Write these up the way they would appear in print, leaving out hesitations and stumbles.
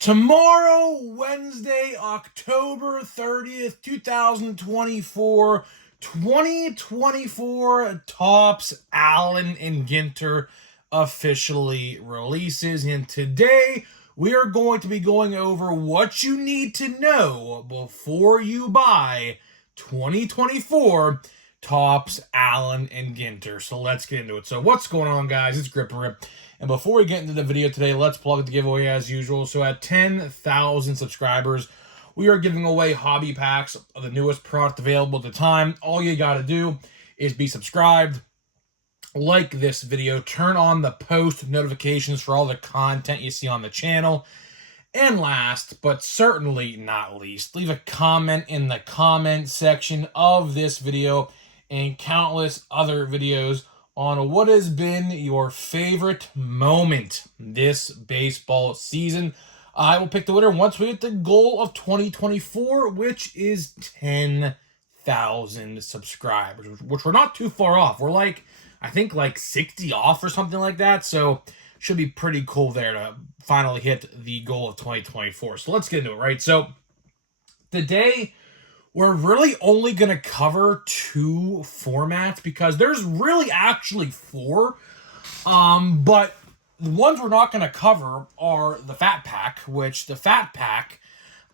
Tomorrow, Wednesday, October 30th, 2024, 2024 Topps Allen and Ginter officially releases. And today, we are going to be going over what you need to know before you buy 2024 Topps Allen and Ginter. So let's get into it. So what's going on, guys? It's Grip and Rip. And before we get into the video today, let's plug the giveaway as usual. So at 10,000 subscribers, we are giving away hobby packs of the newest product available at the time. All you got to do is be subscribed, like this video, turn on the post notifications for all the content you see on the channel. And last, but certainly not least, leave a comment in the comment section of this video and countless other videos on what has been your favorite moment this baseball season. I will pick the winner once we hit the goal of 2024, which is 10,000 subscribers, which we're not too far off. We're I think 60 off or something like that. So should be pretty cool there to finally hit the goal of 2024. So let's get into it, right? So today, we're really only going to cover two formats because there's really actually four. But the ones we're not going to cover are the Fat Pack, which the Fat Pack,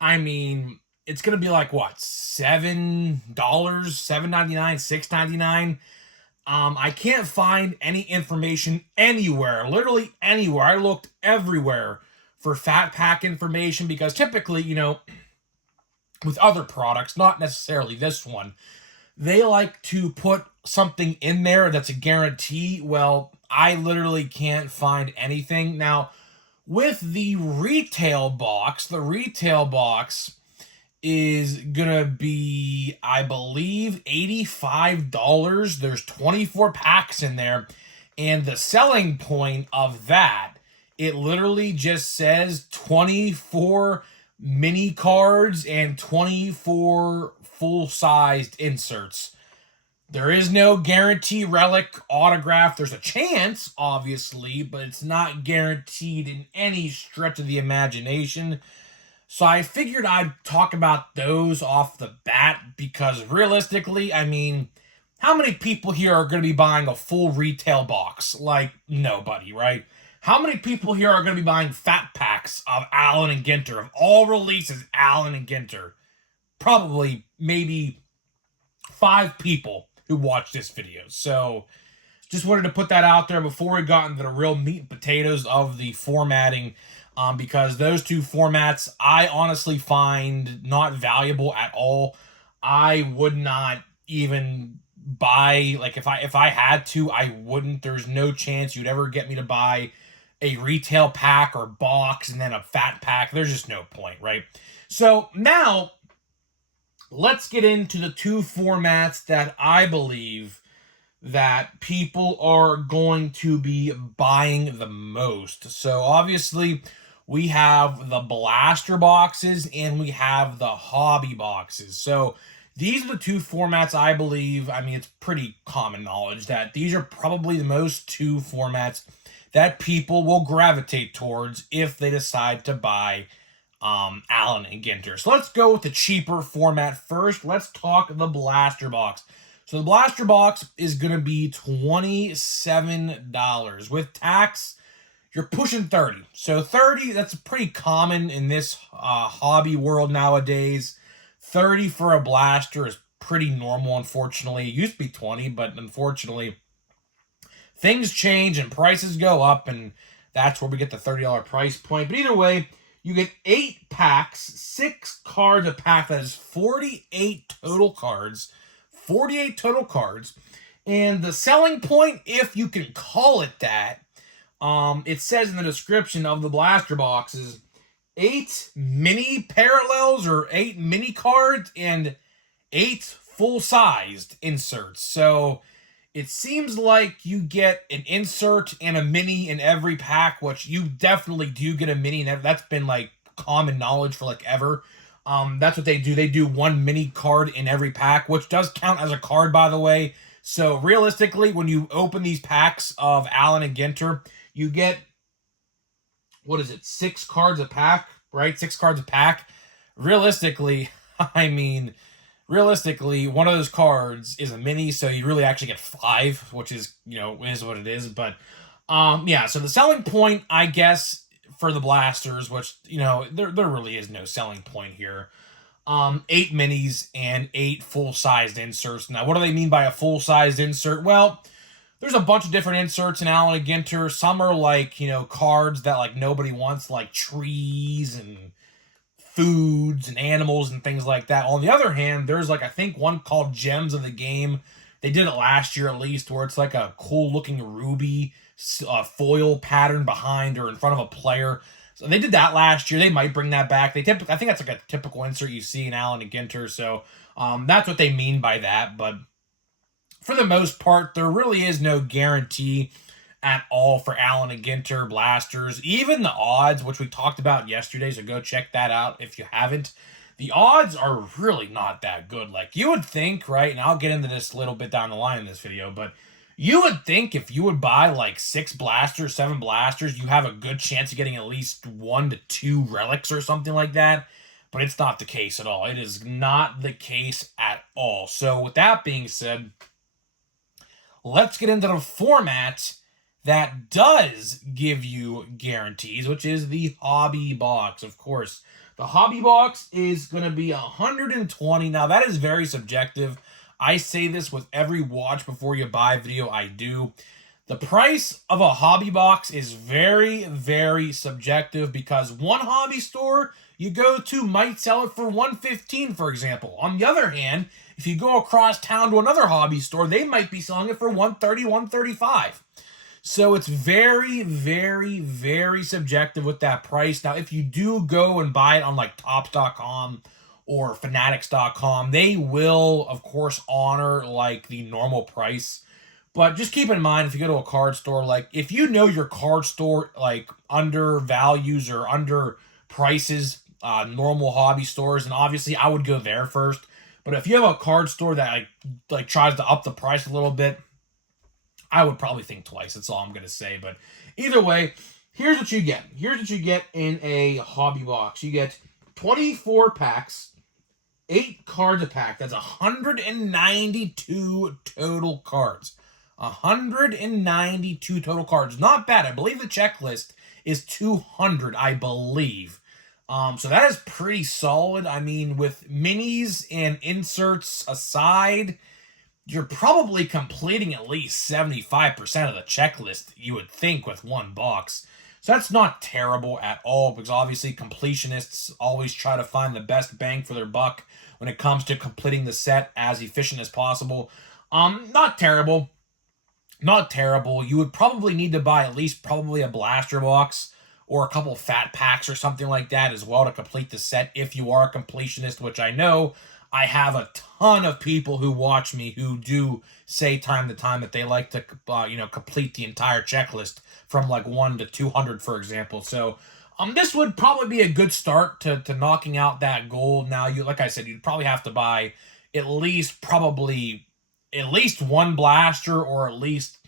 I mean, it's going to be what? $7, $7.99, $6.99. I can't find any information anywhere, literally anywhere. I looked everywhere for Fat Pack information because typically, with other products, not necessarily this one, they like to put something in there that's a guarantee. Well, I literally can't find anything. Now, with the retail box is gonna be, I believe, $85. There's 24 packs in there. And the selling point of that, it literally just says 24 mini cards and 24 full-sized inserts. There is no guarantee relic autograph. There's a chance, obviously, but it's not guaranteed in any stretch of the imagination. So I figured I'd talk about those off the bat because realistically, I mean, how many people here are going to be buying a full retail box? Nobody, right? How many people here are going to be buying Fat Packs of Allen and Ginter, of all releases Allen and Ginter? Probably maybe 5 people who watch this video. So just wanted to put that out there before we got into the real meat and potatoes of the formatting, because those two formats I honestly find not valuable at all. I would not even buy, if I had to, I wouldn't. There's no chance you'd ever get me to buy a retail pack or box and then a Fat Pack. There's just no point, right? So now let's get into the two formats that I believe that people are going to be buying the most. So obviously we have the blaster boxes and we have the hobby boxes. So these are the two formats I believe, I mean, it's pretty common knowledge that these are probably the most two formats that people will gravitate towards if they decide to buy Allen and Ginter. So let's go with the cheaper format first. Let's talk the blaster box. So the blaster box is going to be $27. With tax, you're pushing 30. So 30, that's pretty common in this hobby world nowadays. 30 for a blaster is pretty normal, unfortunately. It used to be 20, but unfortunately, things change and prices go up, and that's where we get the $30 price point. But either way, you get 8 packs, 6 cards a pack. That is 48 total cards. 48 total cards. And the selling point, if you can call it that, it says in the description of the blaster boxes, 8 mini parallels or 8 mini cards and 8 full-sized inserts. So it seems like you get an insert and a mini in every pack, which you definitely do get a mini. That's been common knowledge for ever. That's what they do. They do 1 mini card in every pack, which does count as a card, by the way. So realistically, when you open these packs of Allen and Ginter, you get, 6 cards a pack, right? 6 cards a pack. Realistically, I mean, realistically, one of those cards is a mini, so you really actually get 5, which is, is what it is. But, yeah, so the selling point, I guess, for the blasters, which, there really is no selling point here. 8 minis and 8 full-sized inserts. Now, what do they mean by a full-sized insert? Well, there's a bunch of different inserts in Allen and Ginter. Some are like, cards that like nobody wants, like trees and foods and animals and things like that. On the other hand, there's like, I think one called Gems of the Game. They did it last year at least, where it's like a cool looking ruby foil pattern behind or in front of a player. So they did that last year. They might bring that back. I think that's like a typical insert you see in Allen and Ginter. So that's what they mean by that. But for the most part, there really is no guarantee at all for Allen and Ginter blasters. Even the odds, which we talked about yesterday, so go check that out if you haven't. The odds are really not that good. Like, you would think, right, and I'll get into this a little bit down the line in this video, but you would think if you would buy like 6 blasters, 7 blasters, you have a good chance of getting at least 1 to 2 relics or something like that. But it's not the case at all. It is not the case at all. So with that being said, let's get into the format that does give you guarantees, which is the hobby box. Of course, the hobby box is going to be $120. Now, that is very subjective. I say this with every watch before you buy video I do. The price of a hobby box is very, very subjective because one hobby store you go to might sell it for $115, for example. On the other hand, if you go across town to another hobby store, they might be selling it for $130, $135. So it's very, very, very subjective with that price. Now, if you do go and buy it on like Topps.com or Fanatics.com, they will, of course, honor like the normal price. But just keep in mind, if you go to a card store, like if you know your card store like undervalues or underprices normal hobby stores, and obviously I would go there first. But if you have a card store that like tries to up the price a little bit, I would probably think twice. That's all I'm going to say. But either way, here's what you get. Here's what you get in a hobby box. You get 24 packs, 8 cards a pack. That's 192 total cards. 192 total cards. Not bad. I believe the checklist is 200, I believe. So that is pretty solid. I mean, with minis and inserts aside, you're probably completing at least 75% of the checklist, you would think, with one box. So that's not terrible at all, because obviously completionists always try to find the best bang for their buck when it comes to completing the set as efficient as possible. Not terrible. Not terrible. You would probably need to buy at least probably a blaster box or a couple fat packs or something like that as well to complete the set if you are a completionist, which I know I have a ton of people who watch me who do say time to time that they like to, complete the entire checklist from like 1 to 200, for example. So, this would probably be a good start to knocking out that goal. Now, like I said, you'd probably have to buy at least one blaster or at least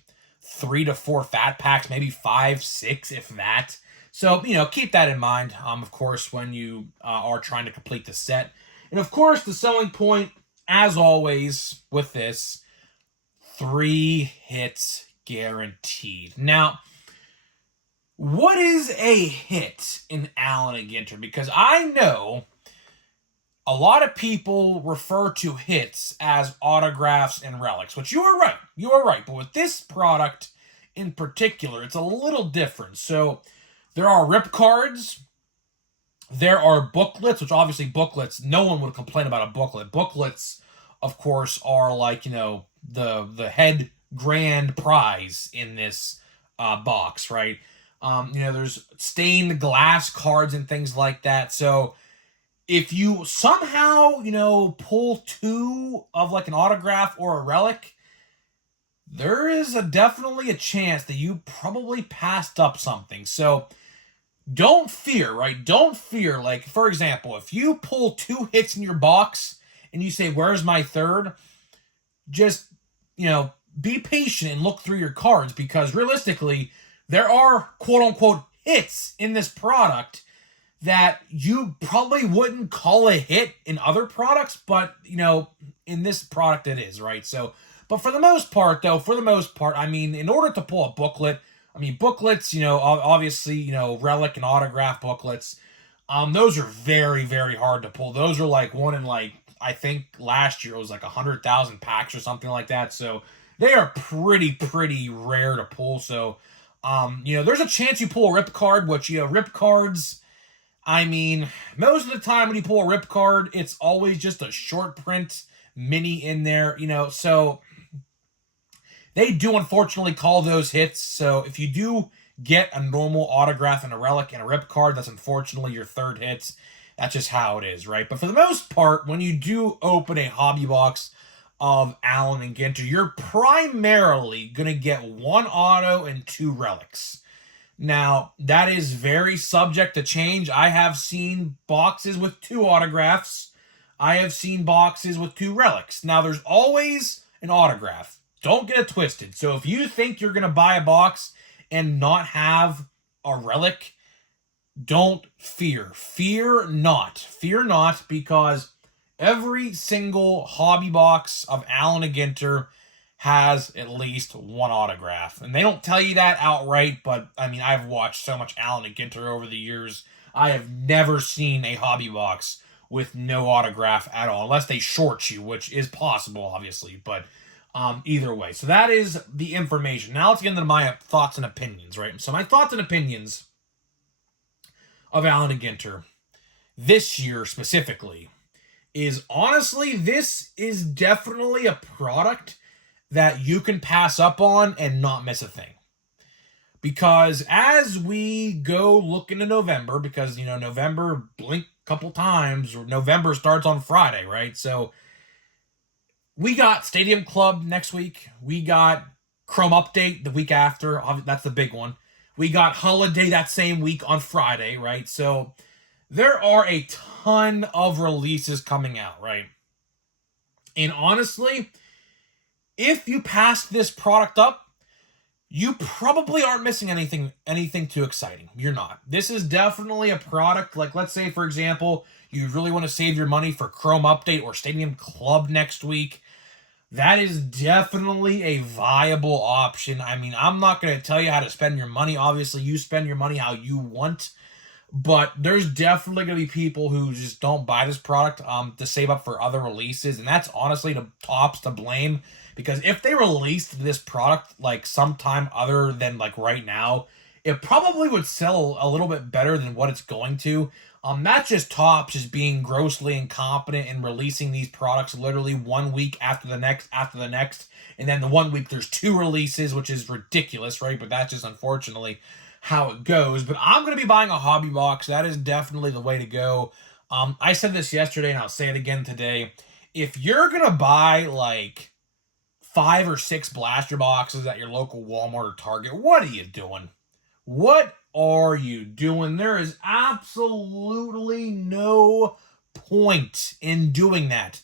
3 to 4 fat packs, maybe 5, 6, if that. So, keep that in mind, of course, when you are trying to complete the set. And of course, the selling point, as always, with this, 3 hits guaranteed. Now, what is a hit in Allen and Ginter? Because I know a lot of people refer to hits as autographs and relics, which you are right. You are right. But with this product in particular, it's a little different. So there are rip cards. There are booklets, which obviously booklets, no one would complain about a booklet. Booklets, of course, are like, the head grand prize in this box, right? There's stained glass cards and things like that. So if you somehow, pull 2 of like an autograph or a relic, there is definitely a chance that you probably passed up something. So don't fear, right? Don't fear. Like, for example, if you pull 2 hits in your box and you say, where's my third? Just, be patient and look through your cards, because realistically, there are quote-unquote hits in this product that you probably wouldn't call a hit in other products, but, in this product it is, right? So, but for the most part, though, I mean, in order to pull a booklet, I mean, booklets, obviously, relic and autograph booklets, those are very, very hard to pull. Those are like one in like, I think last year it was like 100,000 packs or something like that. So they are pretty rare to pull. So, there's a chance you pull a rip card, which, rip cards, I mean, most of the time when you pull a rip card, it's always just a short print mini in there, so they do unfortunately call those hits. So if you do get a normal autograph and a relic and a rip card, that's unfortunately your third hit. That's just how it is, right? But for the most part, when you do open a hobby box of Allen and Ginter, you're primarily going to get one auto and two relics. Now, that is very subject to change. I have seen boxes with two autographs. I have seen boxes with two relics. Now, there's always an autograph. Don't get it twisted. So if you think you're going to buy a box and not have a relic, don't fear. Fear not. Fear not, because every single hobby box of Allen and Ginter has at least one autograph. And they don't tell you that outright, but I mean, I've watched so much Allen and Ginter over the years. I have never seen a hobby box with no autograph at all, unless they short you, which is possible, obviously, but either way. So that is the information. Now let's get into my thoughts and opinions, right? So my thoughts and opinions of Allen and Ginter this year specifically is, honestly, this is definitely a product that you can pass up on and not miss a thing. Because as we go look into November, because, November, blink a couple times, or November starts on Friday, right? So we got Stadium Club next week. We got Chrome Update the week after. That's the big one. We got Holiday that same week on Friday, right? So there are a ton of releases coming out, right? And honestly, if you pass this product up, you probably aren't missing anything too exciting. You're not. This is definitely a product, like, let's say, for example, you really want to save your money for Chrome Update or Stadium Club next week. That is definitely a viable option. I mean, I'm not going to tell you how to spend your money. Obviously, you spend your money how you want. But there's definitely going to be people who just don't buy this product to save up for other releases. And that's honestly the Topps to blame. Because if they released this product like sometime other than like right now, it probably would sell a little bit better than what it's going to. Not just Topps just being grossly incompetent in releasing these products literally 1 week after the next, and then the 1 week there's two releases, which is ridiculous, right? But that's just unfortunately how it goes. But I'm going to be buying a hobby box. That is definitely the way to go. I said this yesterday and I'll say it again today. If you're going to buy like 5 or 6 blaster boxes at your local Walmart or Target, what are you doing? What are you doing? There is absolutely no point in doing that.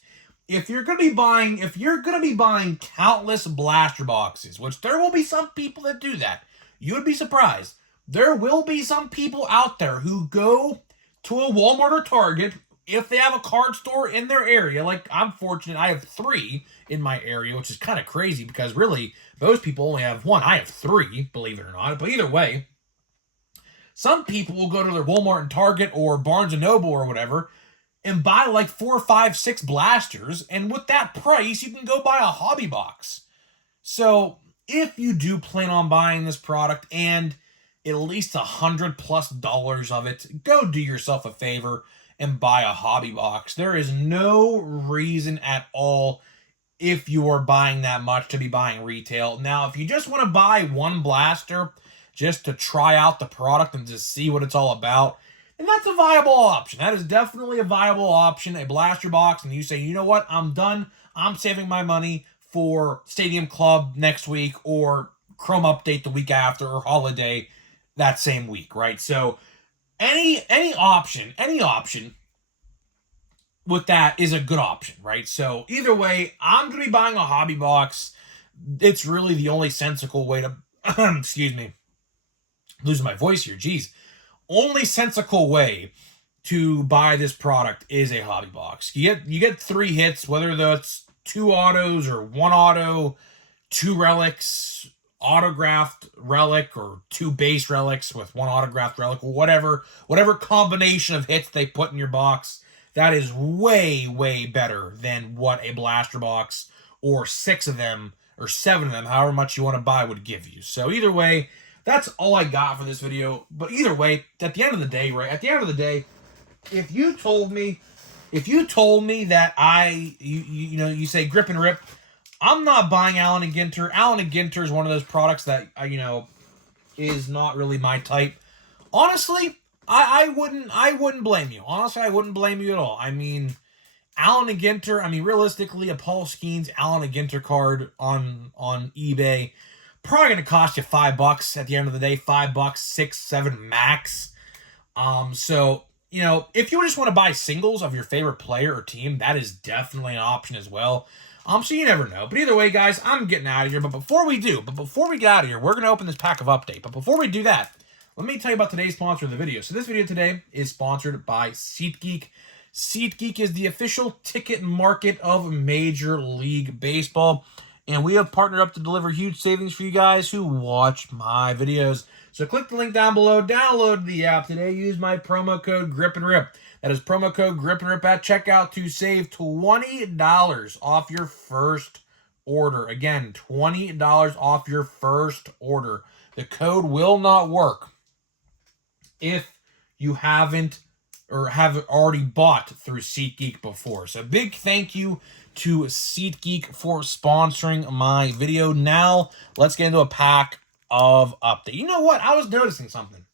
If you're going to be buying countless blaster boxes, which there will be some people that do that, you would be surprised. There will be some people out there who go to a Walmart or Target if they have a card store in their area. Like, I'm fortunate, I have 3 in my area, which is kind of crazy because really most people only have 1. I have 3, believe it or not. But either way, some people will go to their Walmart and Target or Barnes & Noble or whatever and buy like 4, 5, 6 blasters, and with that price, you can go buy a hobby box. So if you do plan on buying this product and at least $100+ of it, go do yourself a favor and buy a hobby box. There is no reason at all, if you are buying that much, to be buying retail. Now, if you just want to buy one blaster just to try out the product and just see what it's all about, and that's a viable option. That is definitely a viable option, a blaster box, and you say, you know what, I'm done. I'm saving my money for Stadium Club next week or Chrome Update the week after or Holiday that same week, right? So any option with that is a good option, right? So either way, I'm going to be buying a hobby box. It's really the only sensible way to, excuse me, losing my voice here, geez. Only sensible way to buy this product is a hobby box. You get 3 hits, whether that's 2 autos or 1 auto, 2 relics, autographed relic, or 2 base relics with 1 autographed relic, or whatever combination of hits they put in your box. That is way better than what a blaster box or 6 of them or 7 of them, however much you want to buy, would give you. So either way, that's all I got for this video. But either way, at the end of the day, right? At the end of the day, if you told me that you say grip and rip, I'm not buying Allen and Ginter. Allen and Ginter is one of those products that is not really my type. Honestly, I wouldn't blame you. Honestly, I wouldn't blame you at all. I mean, Allen and Ginter, realistically, a Paul Skeens Allen and Ginter card on eBay probably going to cost you $5 at the end of the day. $5, $6, $7 max. So, if you just want to buy singles of your favorite player or team, that is definitely an option as well. So you never know. But either way, guys, I'm getting out of here. But before we get out of here, we're going to open this pack of update. But before we do that, let me tell you about today's sponsor of the video. So this video today is sponsored by SeatGeek. SeatGeek is the official ticket market of Major League Baseball. And we have partnered up to deliver huge savings for you guys who watch my videos. So click the link down below, download the app today, use my promo code GRIPANDRIP. That is promo code GRIPANDRIP at checkout to save $20 off your first order. Again, $20 off your first order. The code will not work if you haven't or have already bought through SeatGeek before. So big thank you to SeatGeek for sponsoring my video. Now, let's get into a pack of update. You know what? I was noticing something.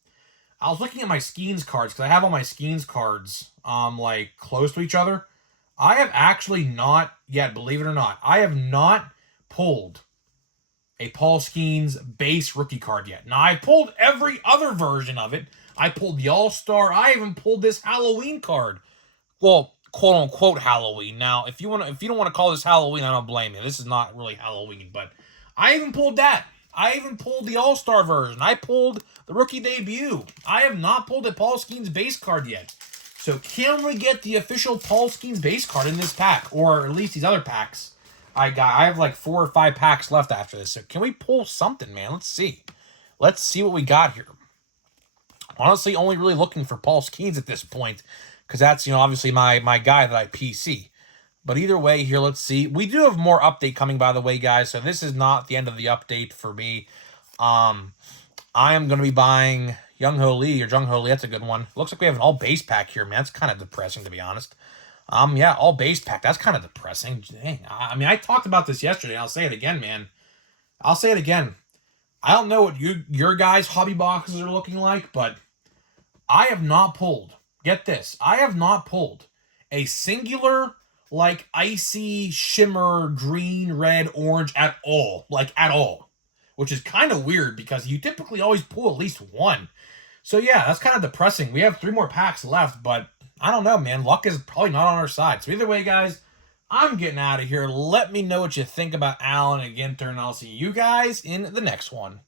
I was looking at my Skeens cards, because I have all my Skeens cards, close to each other. I have actually not yet, believe it or not, I have not pulled a Paul Skeens base rookie card yet. Now, I pulled every other version of it. I pulled the All-Star. I even pulled this Halloween card. Well, quote-unquote Halloween. Now, if you don't want to call this Halloween, I don't blame you. This is not really Halloween, but I even pulled that. I even pulled the All-Star version. I pulled the rookie debut. I have not pulled a Paul Skeens base card yet. So can we get the official Paul Skeens base card in this pack? Or at least these other packs I have like 4 or 5 packs left after this. So can we pull something, man? Let's see. Let's see what we got here. Honestly, only really looking for Paul Skeens at this point, because that's, obviously my guy that I PC. But either way, here, let's see. We do have more update coming, by the way, guys. So this is not the end of the update for me. I am going to be buying Jung-Ho Lee. That's a good one. Looks like we have an all-base pack here, man. That's kind of depressing, to be honest. Yeah, all-base pack. That's kind of depressing. Dang. I talked about this yesterday. I'll say it again, man. I'll say it again. I don't know what your guys' hobby boxes are looking like, but I have not pulled, get this, I have not pulled a singular, icy shimmer green, red, orange at all. At all. Which is kind of weird, because you typically always pull at least one. So yeah, that's kind of depressing. We have 3 more packs left, but I don't know, man. Luck is probably not on our side. So either way, guys, I'm getting out of here. Let me know what you think about Allen and Ginter, and I'll see you guys in the next one.